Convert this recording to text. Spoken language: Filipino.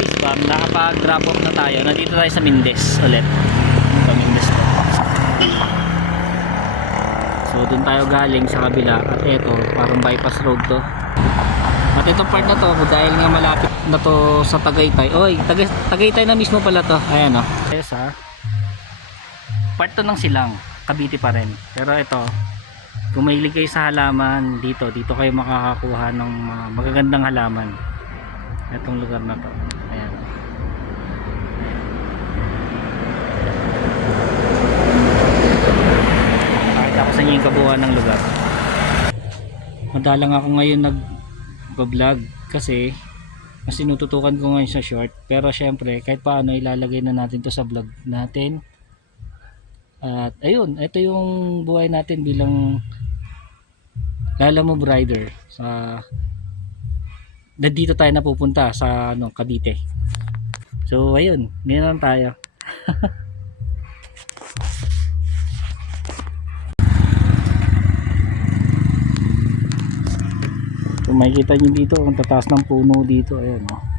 fish farm, nakapag-drop off na tayo. Nandito tayo sa Mindes ulit. Sa Mindes to. So doon tayo galing sa kabila. At ito, parang bypass road to. At itong part na to, dahil nga malapit na to sa Tagaytay. Oy, Tagaytay na mismo pala to. Ayan o. Tayo sa part to ng Silang, Cavite pa rin. Pero ito, kung mahilig kayo sa halaman, dito kayo makakakuha ng mga magagandang halaman. Itong lugar na to. Ayan. Pakita ko sa inyo yung kabuuan ng lugar. Madalang ako ngayon nag-vlog kasi mas sinututukan ko ngayon sa short. Pero syempre kahit paano ilalagay na natin to sa vlog natin. At ayun, ito yung buhay natin bilang Lalamove rider sa dito tayo napupunta sa Cavite. So ayun, ngayon lang tayo. So makikita nyo dito ang tataas ng puno dito, ayun oh.